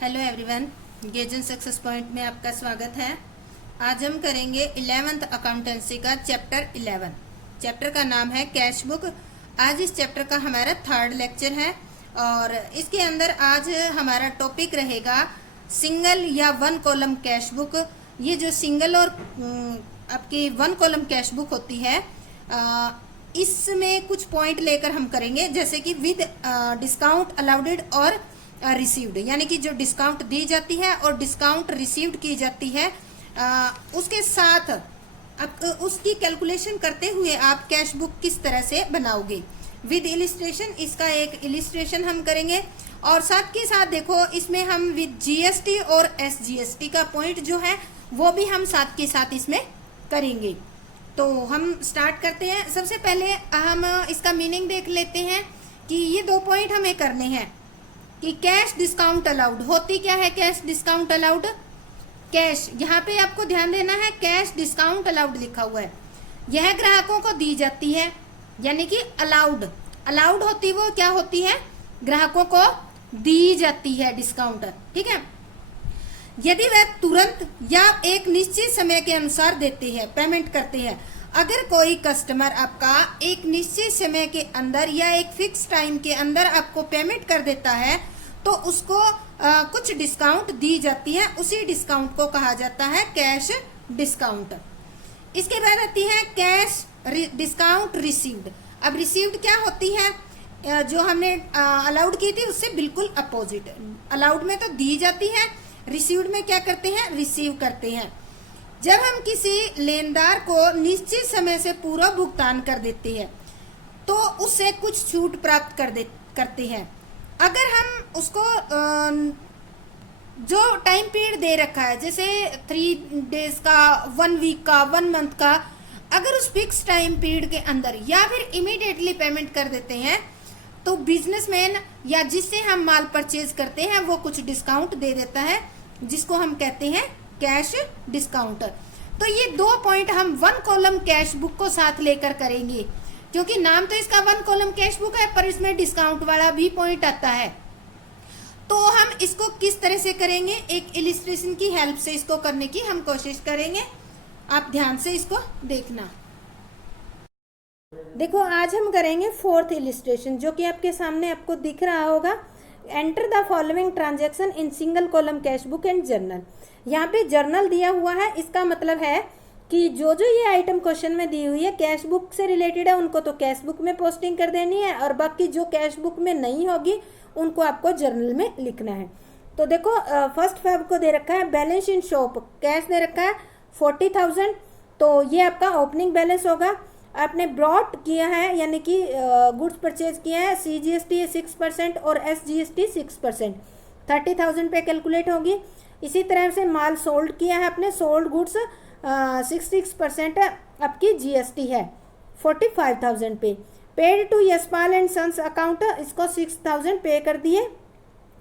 Hello everyone, गेजन success point में आपका स्वागत है। आज हम करेंगे 11th अकाउंटेंसी का चैप्टर 11। चैप्टर का नाम है कैश बुक। आज इस चैप्टर का हमारा 3rd लेक्चर है और इसके अंदर आज हमारा टॉपिक रहेगा सिंगल या 1 कॉलम कैश बुक। ये जो सिंगल और आपकी 1 कॉलम कैश बुक होती है, इसमें कुछ पॉइंट लेकर हम करेंगे, जैसे कि विद डिस्काउंट अलाउडेड और रिसीव्ड, यानी कि जो डिस्काउंट दी जाती है और डिस्काउंट रिसीव्ड की जाती है, उसके साथ आप उसकी कैलकुलेशन करते हुए आप कैश बुक किस तरह से बनाओगे विद इलिस्ट्रेशन। इसका एक इलिस्ट्रेशन हम करेंगे और साथ के साथ देखो इसमें हम विद जीएसटी और एसजीएसटी का पॉइंट जो है वो भी हम साथ के साथ इसमें करेंगे। तो हम स्टार्ट करते हैं। सबसे पहले हम इसका मीनिंग देख लेते हैं कि ये 2 पॉइंट हमें करने हैं कि कैश डिस्काउंट अलाउड होती क्या है। कैश डिस्काउंट अलाउड, कैश यहाँ पे आपको ध्यान देना है, कैश डिस्काउंट अलाउड लिखा हुआ है। यह ग्राहकों को दी जाती है, यानी कि अलाउड अलाउड होती वो क्या होती है, ग्राहकों को दी जाती है डिस्काउंट। ठीक है, यदि वह तुरंत या एक निश्चित समय के अनुसार देते हैं, पेमेंट करते हैं। अगर कोई कस्टमर आपका एक निश्चित समय के अंदर या एक फिक्स टाइम के अंदर आपको पेमेंट कर देता है तो उसको कुछ डिस्काउंट दी जाती है, उसी डिस्काउंट को कहा जाता है कैश डिस्काउंट। इसके बाद आती है कैश डिस्काउंट रिसीव्ड। अब रिसीव्ड क्या होती है, जो हमने अलाउड की थी उससे बिल्कुल अपोजिट। अलाउड में तो दी जाती है, रिसीव्ड में क्या करते हैं, रिसीव करते हैं। जब हम किसी लेनदार को निश्चित समय से पूर्व भुगतान कर देते हैं तो उससे कुछ छूट प्राप्त करते हैं। अगर हम उसको जो टाइम पीरियड दे रखा है, जैसे 3 डेज का, 1 वीक का, 1 मंथ का, अगर उस फिक्स टाइम पीरियड के अंदर या फिर इमीडिएटली पेमेंट कर देते हैं तो बिजनेसमैन या जिससे हम माल परचेज करते हैं वो कुछ डिस्काउंट दे देता है, जिसको हम कहते हैं कैश डिस्काउंट। तो ये 2 पॉइंट हम 1 कॉलम कैश बुक को साथ लेकर करेंगे, क्योंकि नाम तो इसका 1 कॉलम कैश बुक है पर इसमें डिस्काउंट वाला भी पॉइंट आता है। तो हम इसको किस तरह से करेंगे, एक इलिस्ट्रेशन की हेल्प से इसको करने की हम कोशिश करेंगे। आप ध्यान से इसको देखना। देखो आज हम करेंगे 4th इलिस्ट्रेशन, जो कि आपके सामने आपको दिख रहा होगा। Enter the following transaction in single column cash book and journal. यहाँ पे जर्नल दिया हुआ है, इसका मतलब है कि जो जो ये आइटम क्वेश्चन में दी हुई है कैश बुक से रिलेटेड है उनको तो कैश बुक में पोस्टिंग कर देनी है, और बाकी जो कैश बुक में नहीं होगी उनको आपको जर्नल में लिखना है। तो देखो फर्स्ट फेब को दे रखा है बैलेंस इन शॉप, कैश दे रखा है 40,000, तो ये आपका ओपनिंग बैलेंस होगा। आपने ब्रॉड किया है, यानी कि गुड्स परचेज किया है, CGST 6% और SGST 6%, 30,000 पे कैलकुलेट होगी। इसी तरह से माल सोल्ड किया है आपने, सोल्ड गुड्स 66% आपकी GST है 45,000 पे। Paid to Yashpal and sons account, इसको 6,000 पे कर दिए।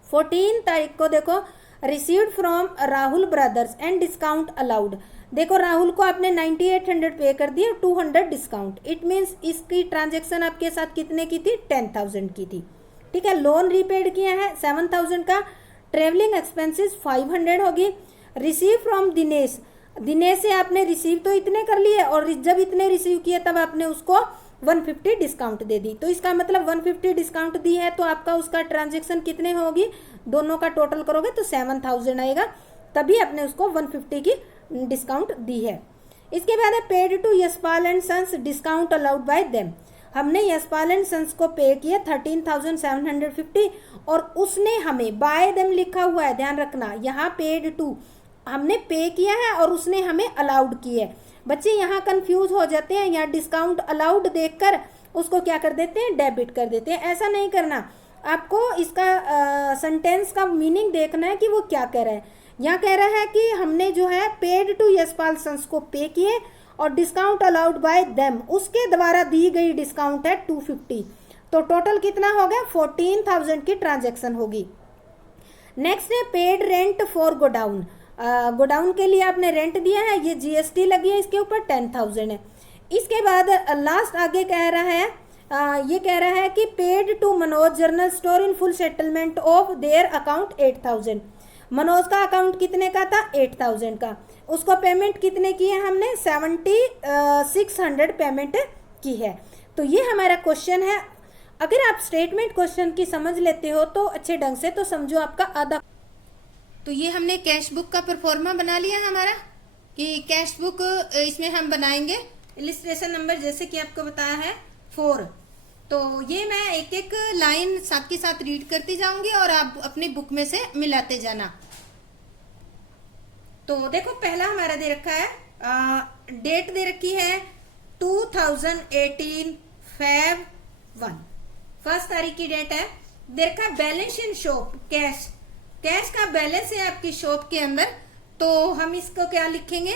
14 तारीख को देखो received from Rahul brothers and discount allowed. देखो राहुल को आपने 9800 पे कर दिया, 200 डिस्काउंट। इट मीन्स इसकी ट्रांजेक्शन आपके साथ कितने की थी, 10,000 की थी। ठीक है, लोन रीपेड किया है 7,000 का। ट्रेवलिंग एक्सपेंसेस 500 होगी। रिसीव फ्रॉम दिनेश, दिनेश से आपने रिसीव तो इतने कर लिए और जब इतने रिसीव किए तब आपने उसको 150 डिस्काउंट दे दी। तो इसका मतलब 150 डिस्काउंट दी है तो आपका उसका ट्रांजेक्शन कितने होगी, दोनों का टोटल करोगे तो 7,000 आएगा, तभी आपने उसको 150 की डिस्काउंट दी है। इसके बाद है paid to Yashpal and sons discount allowed by them. हमने यशपाल एंड सन्स को पे किया 13,750 और उसने हमें बाय देम लिखा हुआ है, ध्यान रखना, यहाँ पेड टू हमने पे किया है और उसने हमें अलाउड किया है। बच्चे यहाँ कंफ्यूज हो जाते हैं, यहाँ डिस्काउंट अलाउड देखकर उसको क्या कर देते हैं, डेबिट कर देते हैं। ऐसा नहीं करना, आपको इसका सेंटेंस का मीनिंग देखना है कि वो क्या कह रहा है। यहाँ कह रहा है कि हमने जो है पेड टू यशपाल सन्स को पे किए और डिस्काउंट अलाउड बाय देम, उसके द्वारा दी गई डिस्काउंट है 250, तो टोटल कितना हो गया, 14,000 की ट्रांजैक्शन होगी। नेक्स्ट है paid rent for godown. Godown के लिए आपने रेंट दिया है, ये GST लगी है इसके ऊपर, 10,000 है। इसके बाद लास्ट आगे कह रहा है, ये कह रहा है कि paid to Manoj general store in full settlement of their account 8,000। Manoj का अकाउंट कितने का था, 8000 का, उसको पेमेंट कितने की है हमने, 7600 पेमेंट की है। तो ये हमारा क्वेश्चन है। अगर आप स्टेटमेंट क्वेश्चन की समझ लेते हो तो अच्छे ढंग से, तो समझो आपका आधा। तो ये हमने कैश बुक का परफॉर्मा बना लिया हमारा, कि कैश बुक इसमें हम बनाएंगे इलिस्ट्रेशन नंबर जैसे कि आपको बताया है 4। तो ये मैं एक एक लाइन साथ के साथ रीड करती जाऊंगी और आप अपनी बुक में से मिलाते जाना। तो देखो पहला हमारा दे रखा है, डेट दे रखी है 2018 Feb 1, फर्स्ट तारीख की डेट है। दे रखा है balance in shop, cash, cash का बैलेंस है आपकी शॉप के अंदर। तो हम इसको क्या लिखेंगे,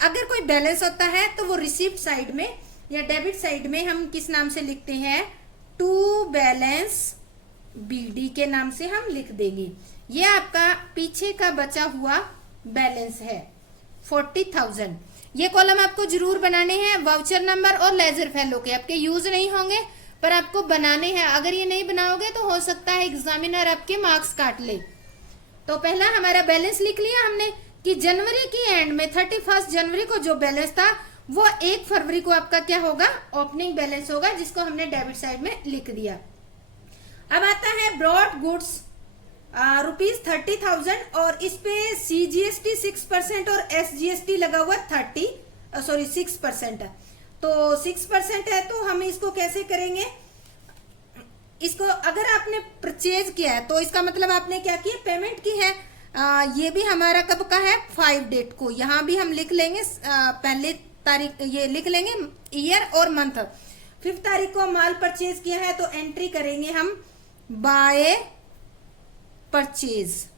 अगर कोई बैलेंस होता है तो वो रिसीप्ट साइड में या डेबिट साइड में हम किस नाम से लिखते हैं, टू बैलेंस बीडी के नाम से हम लिख देंगे। ये आपका पीछे का बचा हुआ बैलेंस है 40,000। ये कॉलम आपको जरूर बनाने हैं, वाउचर नंबर और लेजर फेलो के, आपके यूज नहीं होंगे पर आपको बनाने हैं। अगर ये नहीं बनाओगे तो हो सकता है एग्जामिनर आपके मार्क्स काट ले। तो पहला हमारा बैलेंस लिख लिया हमने कि जनवरी की एंड में 31 जनवरी को जो बैलेंस था वो 1 फरवरी को आपका क्या होगा, ओपनिंग बैलेंस होगा, जिसको हमने डेबिट साइड में लिख दिया। अब आता है ब्रॉड गुड्स ₹30,000 और इस पे CGST 6% और SGST लगा हुआ 6%। तो 6% है, तो हम इसको कैसे करेंगे, इसको अगर आपने परचेज किया है तो इसका मतलब आपने क्या किया, पेमेंट की है। ये भी हमारा कब का है, 5 डेट को, यहाँ भी हम लिख लेंगे पहले तारीख, ये लिख लेंगे ईयर और मंथ। 5 तारीख को माल परचेज किया है तो एंट्री करेंगे हम बाय परचेज।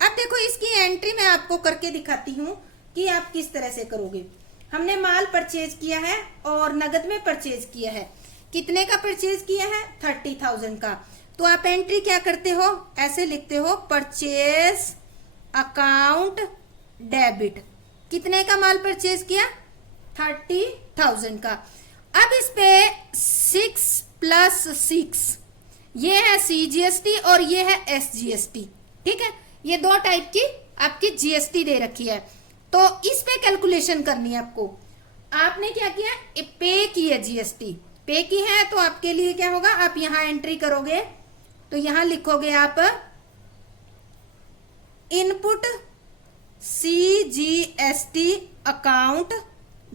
अब देखो इसकी एंट्री मैं आपको करके दिखाती हूं कि आप किस तरह से करोगे। हमने माल परचेज किया है और नगद में परचेज किया है। कितने का परचेज किया है, 30,000 का। तो आप एंट्री क्या करते हो, ऐसे लिखते हो परचेज अकाउंट डेबिट। कितने का माल परचेज किया, 30,000 का। अब इस पे 6 + 6 ये है CGST और ये है SGST, ठीक है। ये 2 टाइप की आपकी GST दे रखी है। तो इस पे कैलकुलेशन करनी है आपको। आपने क्या किया, पे की है GST, पे की है तो आपके लिए क्या होगा, आप यहां एंट्री करोगे तो यहां लिखोगे आप इनपुट CGST अकाउंट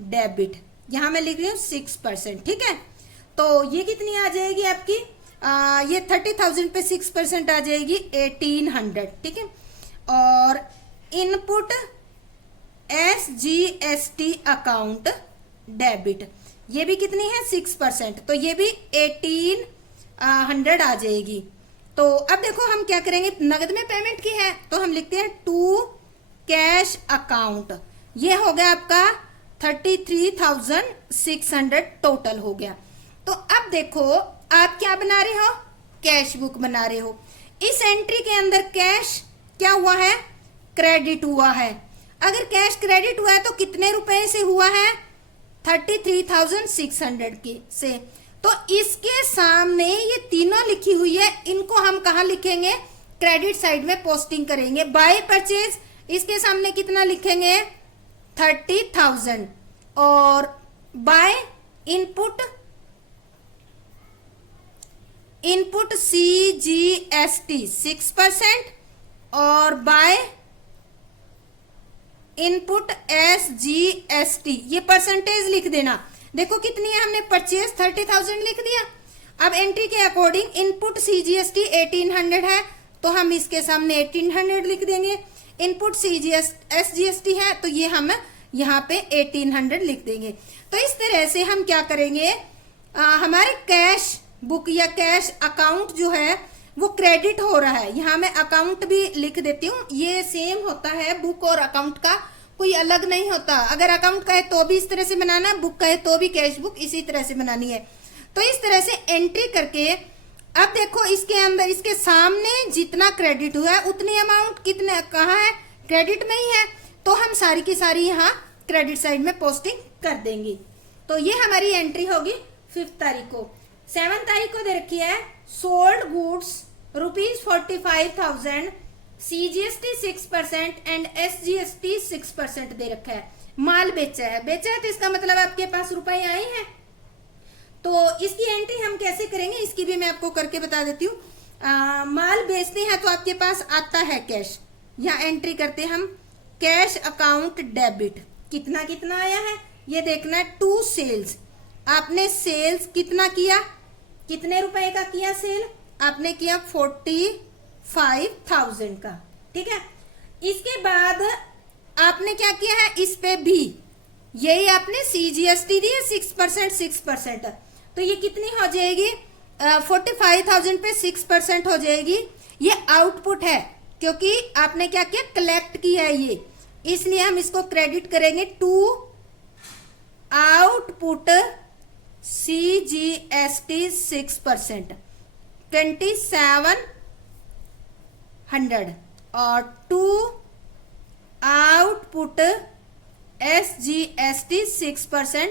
डेबिट, यहां मैं लिख रही हूं 6%, ठीक है। तो ये कितनी आ जाएगी आपकी, ये 30,000 पे 6% आ जाएगी 1800, ठीक है। और इनपुट SGST अकाउंट डेबिट, ये भी कितनी है, 6%, तो ये भी 1800 आ जाएगी। तो अब देखो हम क्या करेंगे, नगद में पेमेंट की है तो हम लिखते हैं टू कैश अकाउंट, ये हो गया आपका 33,600 टोटल हो गया। तो अब देखो आप क्या बना रहे हो, कैश बुक बना रहे हो। इस एंट्री के अंदर कैश क्या हुआ है, क्रेडिट हुआ है। अगर कैश क्रेडिट हुआ है तो कितने रुपए से हुआ है, 33,600 के से। तो इसके सामने ये तीनों लिखी हुई है, इनको हम कहाँ लिखेंगे, क्रेडिट साइड में पोस्टिंग करेंगे। बाय परचेज इसके सामने कितना लिखेंगे, 30,000 और बाय इनपुट CGST 6% और बाय इनपुट SGST ये परसेंटेज लिख देना। देखो कितनी है, हमने परचेज 30,000 लिख दिया। अब एंट्री के अकॉर्डिंग इनपुट CGST 1800 है तो हम इसके सामने 1800 लिख देंगे। इनपुट SGST है तो ये हम यहाँ पे 1800 लिख देंगे। तो इस तरह से हम क्या करेंगे, हमारे कैश बुक या कैश अकाउंट जो है वो क्रेडिट हो रहा है। यहाँ मैं अकाउंट भी लिख देती हूँ, ये सेम होता है बुक और अकाउंट का, कोई अलग नहीं होता। अगर अकाउंट का है तो भी इस तरह से बनाना है, बुक का है तो भी कैश बुक इसी तरह से बनानी है। तो इस तरह से एंट्री करके अब देखो इसके अंदर इसके सामने जितना क्रेडिट हुआ है उतनी अमाउंट कितने कहाँ है, क्रेडिट में ही है, तो हम सारी की सारी यहाँ क्रेडिट साइड में पोस्टिंग कर देंगे। तो ये हमारी एंट्री होगी 5 तारीख को। 7 तारीख को दे रखी है sold goods ₹45,000 CGST 6% and SGST 6% दे रखा है। माल बेचा है तो इसका मतलब आपके पास रुपए आए हैं। तो इसकी एंट्री हम कैसे करेंगे, इसकी भी मैं आपको करके बता देती हूँ। माल बेचते हैं तो आपके पास आता है कैश, यहाँ एंट्री करते हैं हम कैश अकाउंट डेबिट। कितना कितना आया है ये देखना है। 2 सेल्स, आपने सेल्स कितना किया, कितने रुपए का किया सेल, आपने किया 45,000 का, ठीक है। इसके बाद आपने क्या किया है, इस पे भी यही आपने CGST दी है 6%, तो ये कितनी हो जाएगी, 45,000 पे 6% हो जाएगी। ये आउटपुट है क्योंकि आपने क्या किया, कलेक्ट किया है ये, इसलिए हम इसको क्रेडिट करेंगे टू आउटपुट CGST 6%, 2700 और टू आउटपुट SGST 6%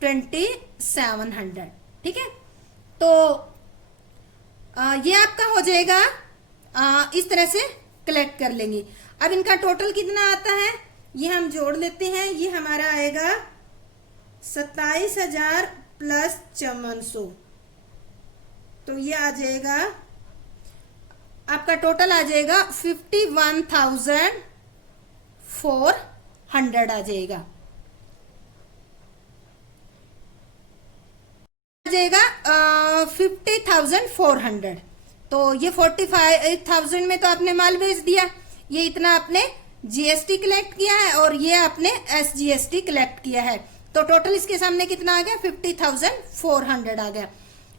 2700, ठीक है। तो ये आपका हो जाएगा, इस तरह से कलेक्ट कर लेंगे। अब इनका टोटल कितना आता है ये हम जोड़ लेते हैं। ये हमारा आएगा 27,000 प्लस 5400, तो ये आ जाएगा आपका टोटल आ जाएगा 51,400 आ जाएगा। 50,400। तो ये 45,000 में तो आपने माल बेच दिया, ये इतना आपने GST कलेक्ट किया है और ये आपने SGST कलेक्ट किया है, तो टोटल इसके सामने कितना आ गया, 50,400 आ गया।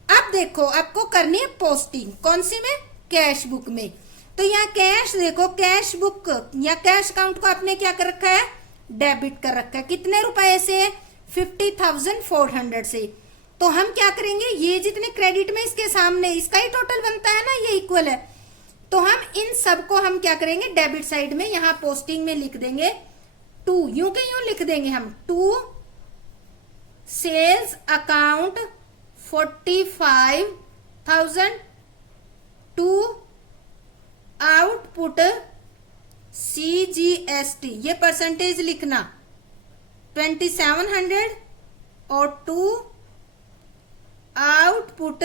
अब देखो आपको करनी है पोस्टिंग, कौन सी में, कैश बुक में। तो यहाँ कैश देखो, कैश बुक या कैश अकाउंट को आपने क्या कर रखा है, डेबिट कर रखा है। कितने रुपए से, 50,400 से। तो हम क्या करेंगे, ये जितने क्रेडिट में इसके सामने इसका ही टोटल बनता है ना, ये इक्वल है, तो हम इन सब को हम क्या करेंगे, डेबिट साइड में यहाँ पोस्टिंग में लिख देंगे 2, यूं के यूं लिख देंगे हम 2 sales account 45,000 to output CGST, ये परसेंटेज लिखना 2700 और टू आउटपुट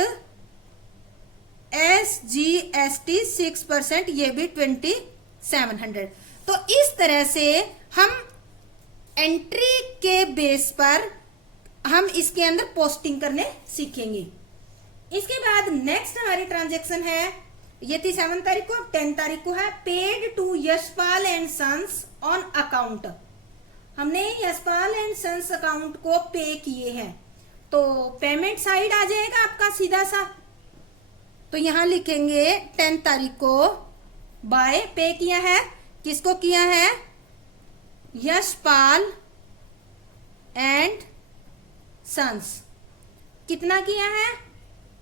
SGST 6%, ये भी 2700। तो इस तरह से हम एंट्री के बेस पर हम इसके अंदर पोस्टिंग करने सीखेंगे। इसके बाद नेक्स्ट हमारी ट्रांजैक्शन है, ये थी 7 तारीख को, 10 तारीख को है paid to Yashpal and sons on account. हमने यशपाल एंड सन्स अकाउंट को पे किए हैं, तो पेमेंट साइड आ जाएगा आपका सीधा सा। तो यहां लिखेंगे 10 तारीख को बाय पे किया है, किसको किया है, यशपाल एंड सन्स। कितना किया है,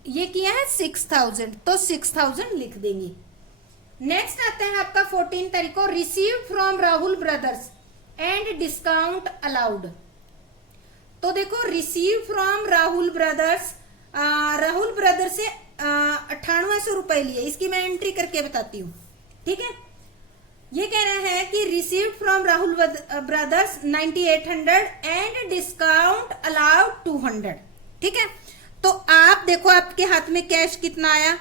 ये किया है 6,000, तो 6,000 लिख देंगे। नेक्स्ट आता है आपका 14 तारीख को receive from Rahul brothers and discount allowed. तो देखो receive from Rahul brothers, Rahul brothers से 9800 रुपए लिए, इसकी मैं एंट्री करके बताती हूँ, ठीक है। ये कह रहा है कि receive from Rahul brothers 9800 and discount allowed 200, ठीक है। तो आप देखो आपके हाथ में कैश कितना आया,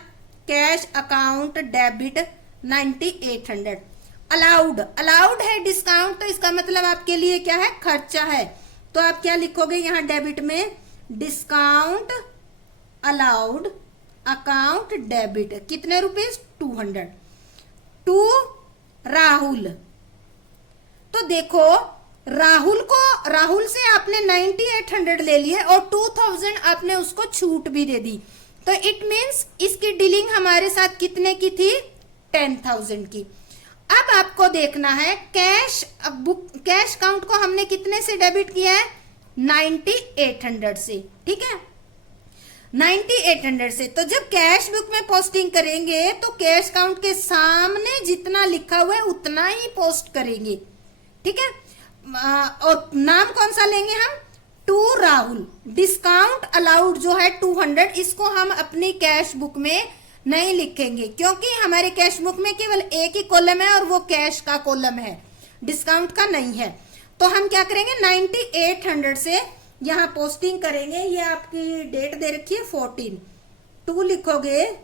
कैश अकाउंट डेबिट 9800, अलाउड है डिस्काउंट, तो इसका मतलब आपके लिए क्या है, खर्चा है। तो आप क्या लिखोगे यहाँ डेबिट में, डिस्काउंट अलाउड अकाउंट डेबिट, कितने रुपीज, 200 टू राहुल। तो देखो राहुल से आपने 9800 ले लिए और 2000 आपने उसको छूट भी दे दी, तो इट मीन्स इसकी डीलिंग हमारे साथ कितने की थी, 10,000 की। अब आपको देखना है कैश अकाउंट को हमने कितने से डेबिट किया है, 9800 से, ठीक है, 9800 से। तो जब कैश बुक में पोस्टिंग करेंगे तो कैश अकाउंट के सामने जितना लिखा हुआ है उतना ही पोस्ट करेंगे, ठीक है। और नाम कौन सा लेंगे हम, टू राहुल। डिस्काउंट अलाउड जो है 200, इसको हम अपनी कैश बुक में नहीं लिखेंगे, क्योंकि हमारे कैश बुक में केवल एक ही कॉलम है और वो कैश का कॉलम है, डिस्काउंट का नहीं है। तो हम क्या करेंगे, 9800 से यहाँ पोस्टिंग करेंगे। ये आपकी डेट दे रखी है 14, 2 लिखोगे,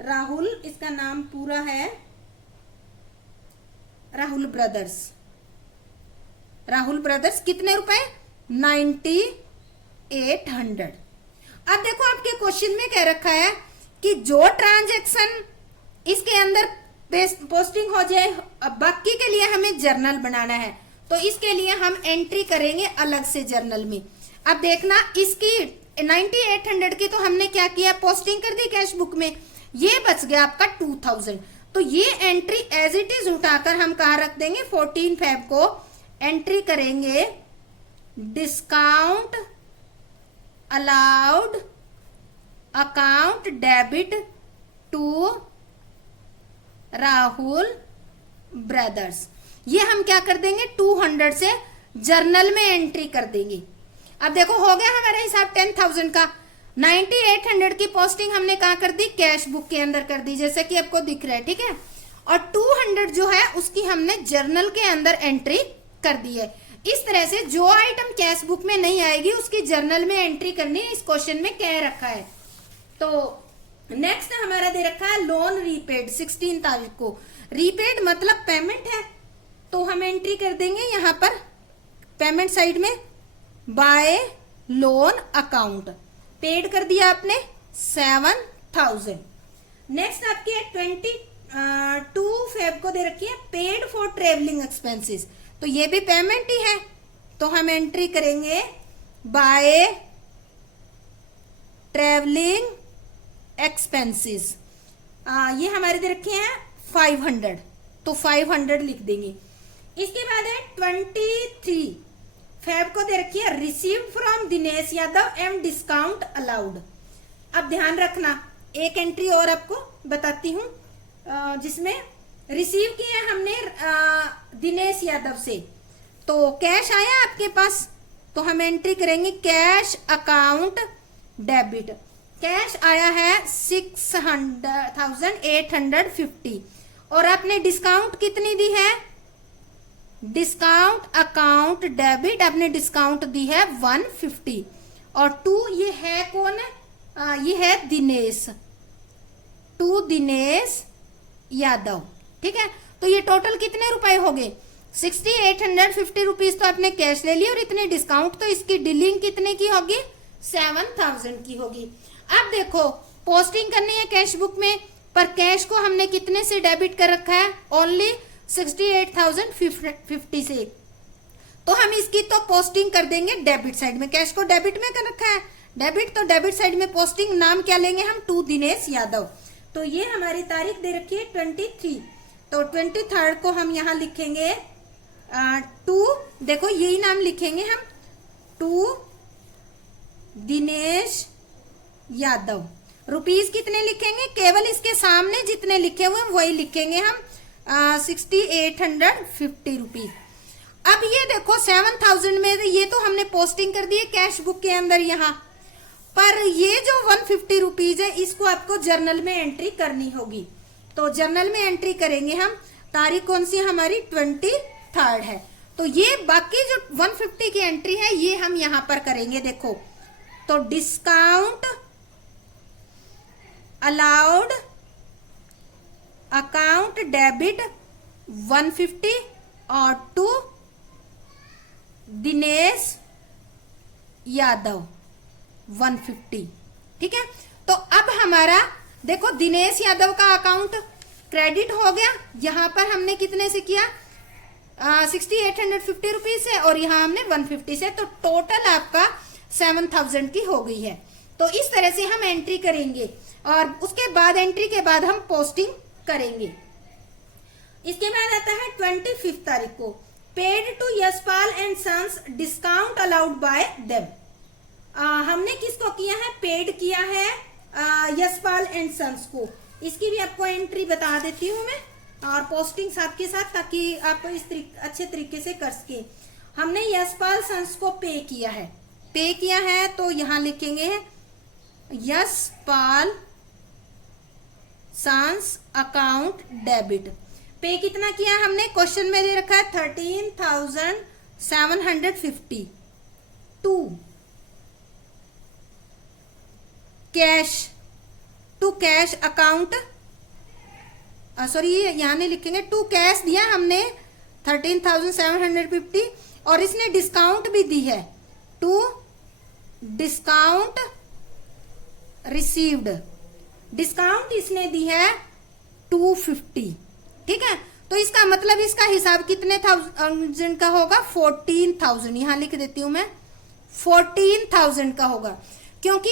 राहुल, इसका नाम पूरा है राहुल ब्रदर्स। राहुल ब्रदर्स कितने रुपए, 9800। अब देखो आपके क्वेश्चन में कह रखा है कि जो ट्रांजैक्शन इसके अंदर पोस्टिंग हो जाए, अब बाकी के लिए हमें जर्नल बनाना है, तो इसके लिए हम एंट्री करेंगे अलग से जर्नल में। अब देखना, इसकी 9800 की तो हमने क्या किया, पोस्टिंग कर दी कैश बुक में, ये बच गया आपका 2000। तो ये एंट्री एज इट इज उठाकर हम कहा रख देंगे, 14 फेब को एंट्री करेंगे, discount allowed account debit to Rahul brothers. ये हम क्या कर देंगे, 200 से जर्नल में एंट्री कर देंगे। अब देखो हो गया हमारा हिसाब 10,000 का। 9800 की पोस्टिंग हमने कहा कर दी, कैश बुक के अंदर कर दी, जैसे कि आपको दिख रहा है, ठीक है। और 200 जो है उसकी हमने जर्नल के अंदर एंट्री कर दी है। इस तरह से जो आइटम कैश बुक में नहीं आएगी उसकी जर्नल में एंट्री करनी है, इस क्वेश्चन में कह रखा है। तो नेक्स्ट हमारा दे रखा है लोन रीपेड 16 तारीख को। रीपेड मतलब पेमेंट है, तो हम एंट्री कर देंगे यहाँ पर पेमेंट साइड में, बाय लोन अकाउंट, पेड कर दिया आपने 7000। नेक्स्ट आपकी 22 फेब को दे रखी है पेड फॉर ट्रेवलिंग एक्सपेंसेस, तो ये भी पेमेंट ही है, तो हम एंट्री करेंगे बाय ट्रेवलिंग एक्सपेंसेस। ये हमारे दे रखे हैं 500, तो 500 लिख देंगे। इसके बाद है 23 फेब को दे रखी है receive from Dinesh Yadav and discount allowed. अब ध्यान रखना, एक एंट्री और आपको बताती हूँ जिसमें रिसीव किया हमने दिनेश यादव से, तो कैश आया आपके पास, तो हम एंट्री करेंगे कैश अकाउंट डेबिट। कैश आया है 6,850 और आपने डिस्काउंट कितनी दी है, डिस्काउंट अकाउंट डेबिट आपने डिस्काउंट दी है 150 और 2 ये है कौन है, ये है दिनेश, 2 दिनेश यादव, ठीक है। तो ये टोटल कितने रुपए हो गए, 6,850 रुपीज तो आपने कैश ले लिया और इतने डिस्काउंट, तो इसकी डीलिंग कितने की होगी, 7,000 की होगी। अब देखो पोस्टिंग करनी है कैश बुक में, पर कैश को हमने कितने से डेबिट कर रखा है, ओनली 68,050 से, तो हम इसकी तो पोस्टिंग कर देंगे डेबिट साइड में, कैश को डेबिट में कर रखा है डेबिट, तो डेबिट साइड में पोस्टिंग नाम क्या लेंगे हम, 2 दिनेश यादव। तो ये हमारी तारीख दे रखी है 23, तो 23 को हम यहाँ लिखेंगे 2, देखो यही नाम लिखेंगे हम, 2 दिनेश यादव। रुपीज कितने लिखेंगे, केवल इसके सामने जितने लिखे हुए वही लिखेंगे हम, 6,850 रुपीज। अब ये देखो 7,000 में ये तो हमने पोस्टिंग कर दी है कैश बुक के अंदर यहाँ, पर ये जो 150 रुपीज है इसको आपको जर्नल में एंट्री करनी होगी। तो जर्नल में एंट्री करेंगे हम, तारीख कौन सी हमारी 23 है, तो ये बाकी जो 150 की एंट्री है ये हम यहाँ पर करेंगे। देखो तो डिस्काउंट अलाउड अकाउंट डेबिट 150 और 2 दिनेश यादव 150, ठीक है। तो अब हमारा देखो दिनेश यादव का अकाउंट क्रेडिट हो गया, यहां पर हमने कितने से किया, 6,850 रुपीज से और यहां हमने 150 से, तो टोटल आपका 7,000 की हो गई है। तो इस तरह से हम एंट्री करेंगे और उसके बाद एंट्री के बाद हम पोस्टिंग करेंगे। इसके बाद आता है 25 तारीख को paid to Yashpal and sons discount allowed by them. हमने किसको किया है, पेड किया है यशपाल एंड सन्स को। इसकी भी आपको एंट्री बता देती हूँ मैं और पोस्टिंग साथ के साथ, ताकि आप इस अच्छे तरीके से कर सके। हमने यशपाल सन्स को पे किया है, तो यहाँ लिखेंगे यशपाल सांस अकाउंट डेबिट। पे कितना किया हमने, क्वेश्चन में दे रखा है 13,750 to cash, to cash account, sorry यहां नहीं लिखेंगे, टू कैश दिया हमने 13,750 और इसने डिस्काउंट भी दी है, टू डिस्काउंट रिसीव्ड, डिस्काउंट इसने दी है 250। ठीक है, तो इसका मतलब इसका हिसाब कितने थाउजेंड का होगा, 14,000। यहां लिख देती हूं मैं 14,000 का होगा, क्योंकि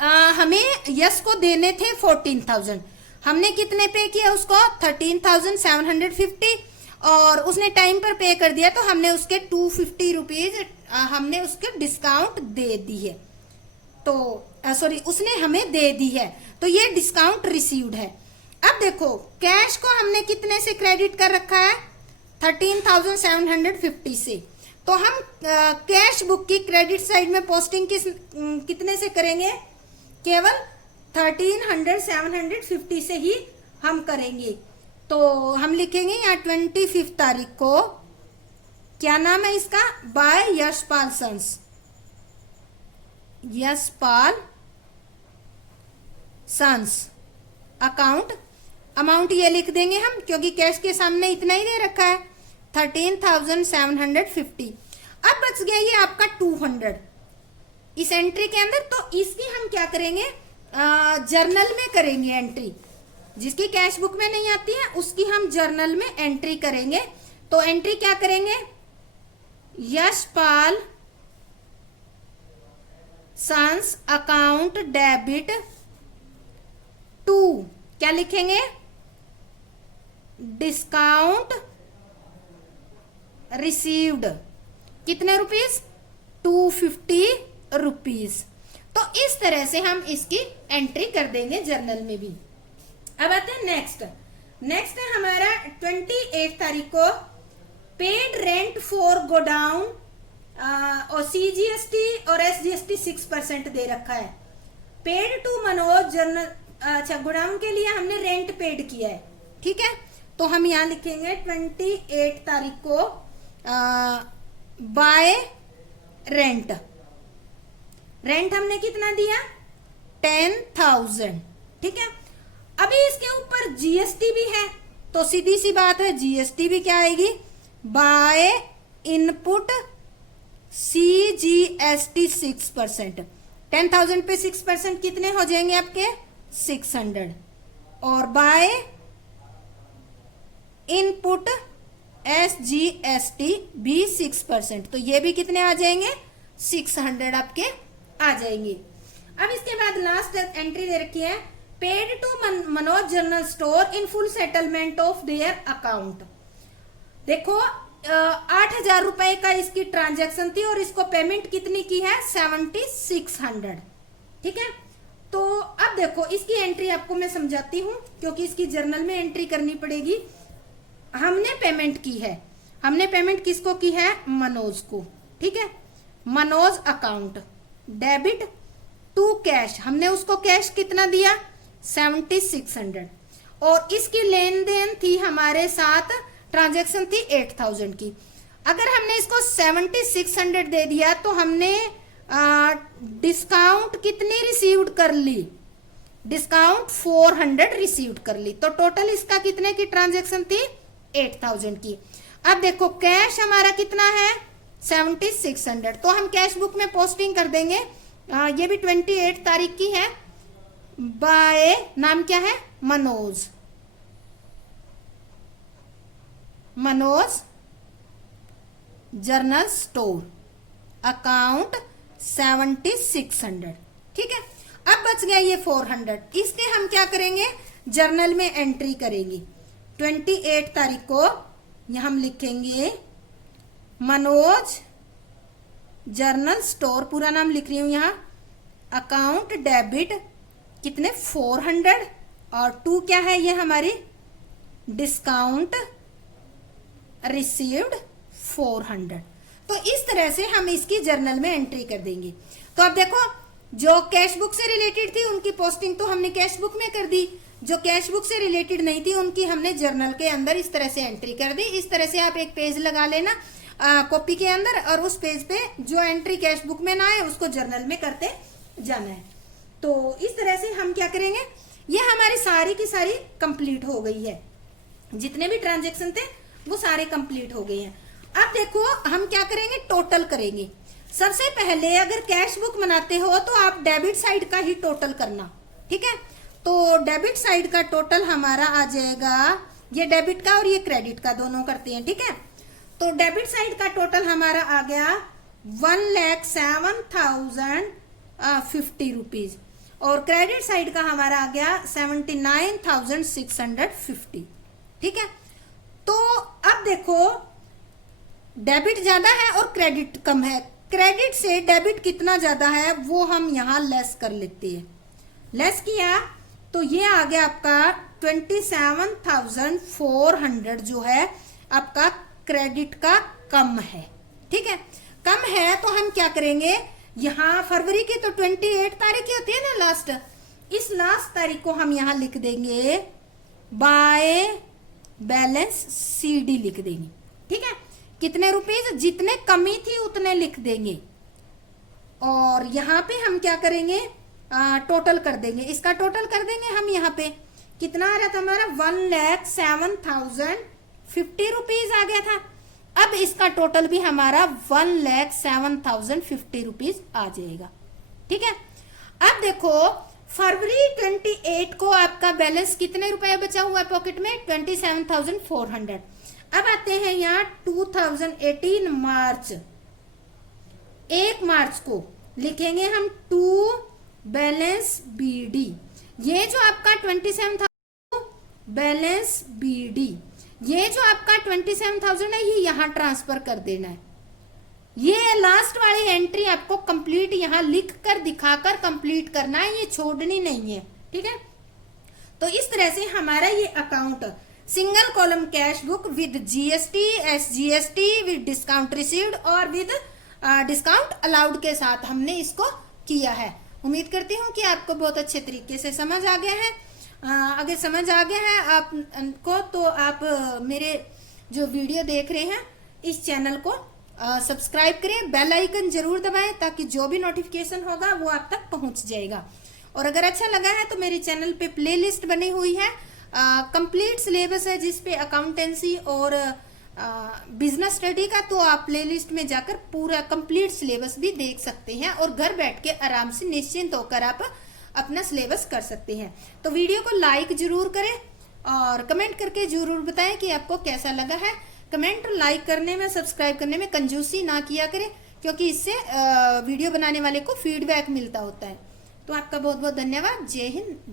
हमें यस को देने थे 14,000, हमने कितने पे किया उसको 13,750 और उसने टाइम पर पे कर दिया, तो हमने उसके 250 रुपीज हमने उसके डिस्काउंट दे दी है, तो सॉरी उसने हमें दे दी है, तो ये डिस्काउंट रिसीव्ड है। अब देखो कैश को हमने कितने से क्रेडिट कर रखा है, 13,750 से, तो हम कैश बुक की क्रेडिट साइड में पोस्टिंग कितने से करेंगे, केवल 13,750 से ही हम करेंगे। तो हम लिखेंगे यहाँ 25 तारीख को, क्या नाम है इसका, by Yashpal sons, Yashpal sons account, amount ये लिख देंगे हम क्योंकि कैश के सामने इतना ही दे रखा है 13,750। अब बच गया ये आपका 200 इस एंट्री के अंदर, तो इसकी हम क्या करेंगे, जर्नल में करेंगे एंट्री, जिसकी कैश बुक में नहीं आती है उसकी हम जर्नल में एंट्री करेंगे। तो एंट्री क्या करेंगे, Yashpal sons account debit to, क्या लिखेंगे, डिस्काउंट रिसीव्ड, कितने रुपीस, 250 रुपीज। तो इस तरह से हम इसकी एंट्री कर देंगे जर्नल में भी। अब आते हैं नेक्स्ट है हमारा 28 तारीख को, पेड रेंट फॉर गोडाउन और सीजीएसटी और एसजीएसटी 6% दे रखा है, पेड टू मनोज जर्नल, अच्छा गोडाउन के लिए हमने रेंट पेड किया है। ठीक है, तो हम यहां लिखेंगे 28 तारीख को बाय रेंट, रेंट हमने कितना दिया 10,000। ठीक है, अभी इसके ऊपर जीएसटी भी है, तो सीधी सी बात है जीएसटी भी क्या आएगी, बाय इनपुट सीजीएसटी 6%, 10,000 पे 6% कितने हो जाएंगे आपके 600, और बाय इनपुट एसजीएसटी भी 6%, तो ये भी कितने आ जाएंगे 600 आपके आ जाएंगे। अब इसके बाद लास्ट एंट्री दे रखी है, paid to Manoj general store in full settlement of their account. देखो 8,000 रुपए का इसकी ट्रांजैक्शन थी और इसको पेमेंट कितनी की है 7,600। ठीक है, तो अब देखो इसकी एंट्री आपको मैं समझाती हूँ क्योंकि इसकी जर्नल में एंट्री करनी पड़ेगी। हमने पेमेंट की है, हमने पेमेंट किसको की है, मनोज को। ठीक है, Manoj account debit to cash, हमने उसको कैश कितना दिया 7,600, और इसकी लेन देन थी हमारे साथ, ट्रांजैक्शन थी 8,000 की। अगर हमने इसको 7,600 दे दिया तो हमने डिस्काउंट कितनी रिसीव्ड कर ली, डिस्काउंट 400 रिसीव्ड कर ली, तो टोटल इसका कितने की ट्रांजैक्शन थी 8,000 की। अब देखो कैश हमारा कितना है 7,600, तो हम कैश बुक में पोस्टिंग कर देंगे, ये भी 28 तारीख की है, बाय नाम क्या है Manoj, Manoj general store account 7,600। ठीक है, अब बच गया ये 400, इसके हम क्या करेंगे जर्नल में एंट्री करेंगे। 28 तारीख को यहां हम लिखेंगे मनोज जर्नल स्टोर, पूरा नाम लिख रही हूं यहां, अकाउंट डेबिट कितने 400, और टू क्या है ये हमारी डिस्काउंट रिसीव्ड 400। तो इस तरह से हम इसकी जर्नल में एंट्री कर देंगे। तो अब देखो जो कैश बुक से रिलेटेड थी उनकी पोस्टिंग तो हमने कैश बुक में कर दी, जो कैश बुक से रिलेटेड नहीं थी उनकी हमने जर्नल के अंदर इस तरह से एंट्री कर दी। इस तरह से आप एक पेज लगा लेना कॉपी के अंदर, और उस पेज पे जो एंट्री कैश बुक में ना आए उसको जर्नल में करते जाना है। तो इस तरह से हम क्या करेंगे, ये हमारी सारी की सारी कंप्लीट हो गई है, जितने भी ट्रांजेक्शन थे वो सारे कंप्लीट हो गए हैं। अब देखो हम क्या करेंगे, टोटल करेंगे। सबसे पहले अगर कैश बुक बनाते हो तो आप डेबिट साइड का ही टोटल करना, ठीक है। तो डेबिट साइड का टोटल हमारा आ जाएगा, ये डेबिट का और ये क्रेडिट का दोनों करते हैं, ठीक है। तो डेबिट साइड का टोटल हमारा आ गया 1,07,050 रुपीज, और क्रेडिट साइड का हमारा आ गया 79,650, ठीक है। तो अब देखो डेबिट ज्यादा है और क्रेडिट कम है, क्रेडिट से डेबिट कितना ज्यादा है वो हम यहाँ लेस कर लेते हैं। लेस किया तो ये आ गया आपका 27,400 जो है आपका क्रेडिट का कम है, ठीक है। कम है तो हम क्या करेंगे, यहाँ फरवरी की तो 28 तारीख की होती है ना लास्ट, इस लास्ट तारीख को हम यहाँ लिख देंगे बाय बैलेंस CD लिख देंगे, ठीक है। कितने रुपीज, जितने कमी थी उतने लिख देंगे, और यहाँ पे हम क्या करेंगे, टोटल कर देंगे, इसका टोटल कर देंगे हम। यहाँ पे कितना आ रहा था हमारा 1,07,050 रुपीज आ गया था। अब इसका टोटल भी हमारा 1,07,050 रुपीज आ जाएगा, ठीक है। अब देखो फरवरी 28 को आपका बैलेंस कितने रुपए बचा हुआ है पॉकेट में, 27,400। अब आते हैं यहाँ 2018 मार्च, 1 मार्च को लिखेंगे हम 2 बैलेंस BD। ये जो आपका 27,000 बैलेंस BD, ये जो आपका 27,000 है ये यहाँ ट्रांसफर कर देना है। ये लास्ट वाली एंट्री आपको कंप्लीट यहाँ लिख कर दिखाकर कंप्लीट करना है, ये छोड़नी नहीं है, ठीक है। तो इस तरह से हमारा ये account single column cash book with GST, SGST, with discount received और विद डिस्काउंट अलाउड के साथ हमने इसको किया है। उम्मीद करती हूँ कि आपको बहुत अच्छे तरीके से समझ आ गया है। अगर समझ आ गया है आपको तो आप मेरे जो वीडियो देख रहे हैं इस चैनल को सब्सक्राइब करें, बेल आइकन जरूर दबाएं ताकि जो भी नोटिफिकेशन होगा वो आप तक पहुंच जाएगा। और अगर अच्छा लगा है तो मेरे चैनल पे प्लेलिस्ट बनी हुई है, कंप्लीट सिलेबस है जिसपे अकाउंटेंसी और बिजनेस स्टडी का, तो आप प्लेलिस्ट में जाकर पूरा कंप्लीट सिलेबस भी देख सकते हैं और घर बैठ के आराम से निश्चिंत होकर आप अपना सिलेबस कर सकते हैं। तो वीडियो को लाइक जरूर करें और कमेंट करके जरूर बताएं कि आपको कैसा लगा है। कमेंट और लाइक करने में, सब्सक्राइब करने में कंजूसी ना किया करें, क्योंकि इससे वीडियो बनाने वाले को फीडबैक मिलता होता है। तो आपका बहुत बहुत धन्यवाद। जय हिंद।